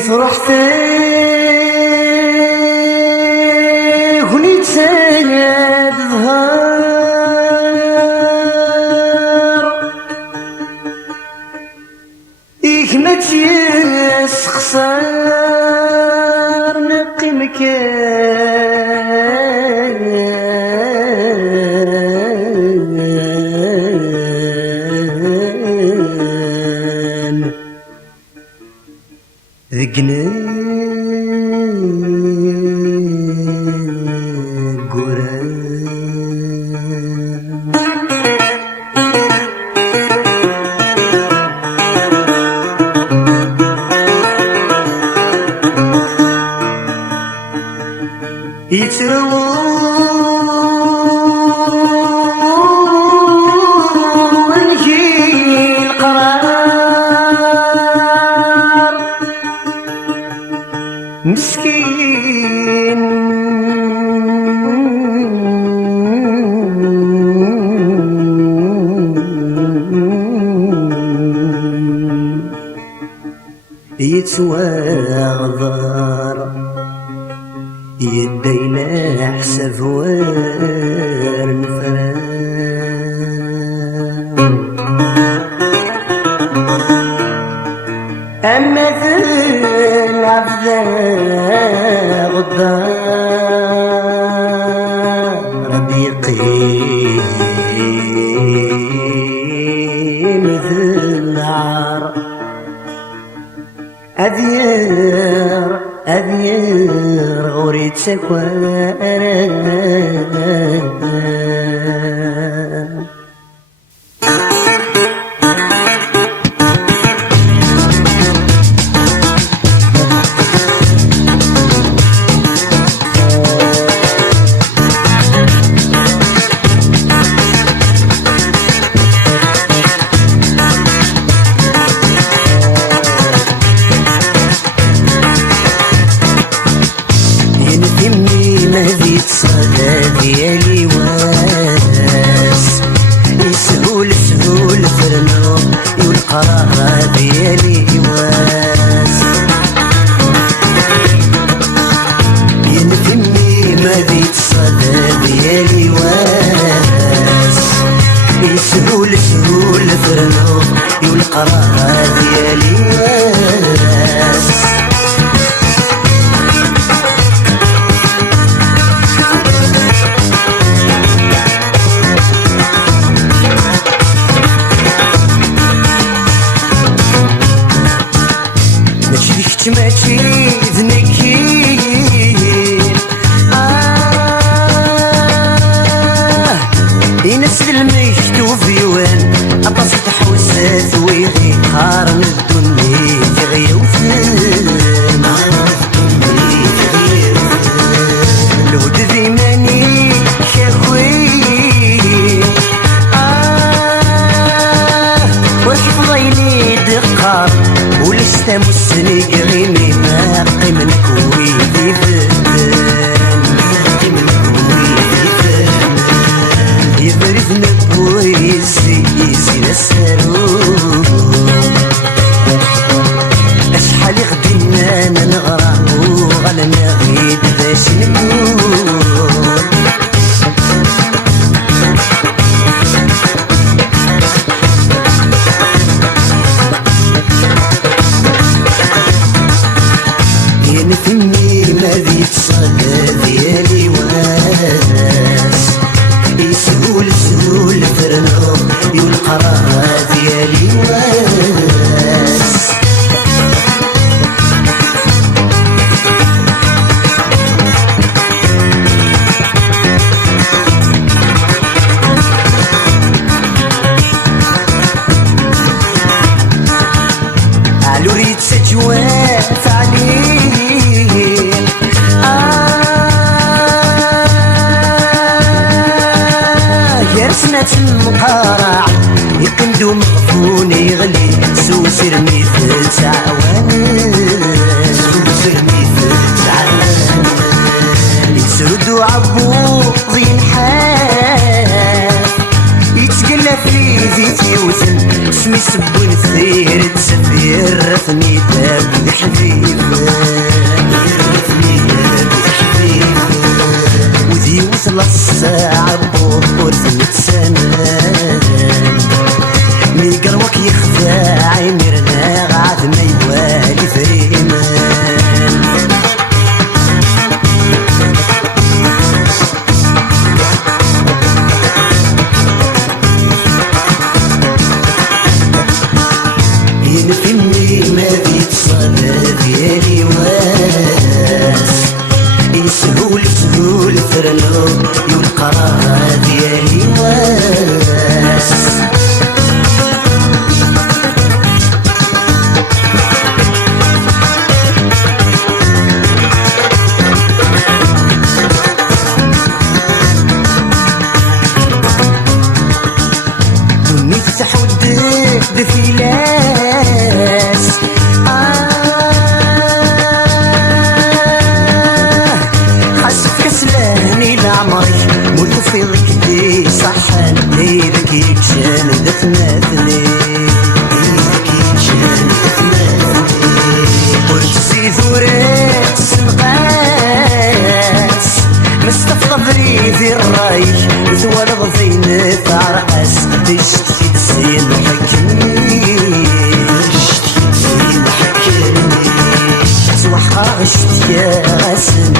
فرحتي غنيت ظهر إكمت يسخسر نقي مكان ذقنا يتروون في القرار مسكين يتواغضر يدينا حسب وار نفران أما في العبد غدار بيقيم ذي النار أذير أريد سكوان صدى ديالي واس يسهول فرنو والقرار ديالي واس ينفمي ما بيت صدى ديالي واس يسهول فرنو والقرار ديالي واس ماشي ذنكين ينسل المكتوب يوان أباس تحوسات ويغي قارن الدنيا تغيوفن الهد ذي ماني شاكوين والحفظ عيني دقار ولستا مسني قريمي ما قيمن كويدي فدان يبرد نبويزي يزي نسالو أشحال غدينا نغرامو غلنا غيد باش نموت ينفمي ما ذي تصدى ديالي واس يسهول فرنو والقرار ديالي واس علو ريت سجوات عليه يرسنة المقارع يقندو مغفون يغلي سوسر مثل تعوان يسردو عبوض ينحاف يتقلى في زيتي وزن اسمي سبون ثير تسفير رثني تاب حبيب دفيلاس حسب كسلاني لعمري موت في ذيك صحن ليلك يكشان دفناتني ليلك يكشان دفناتني قلت سيدورات سنقاس مستفضى بريدي الراي ثوالغ زين تعرقس تشتكي تسين حكمني تشتكي تسين حكمني سوحقا غشت يا غاسن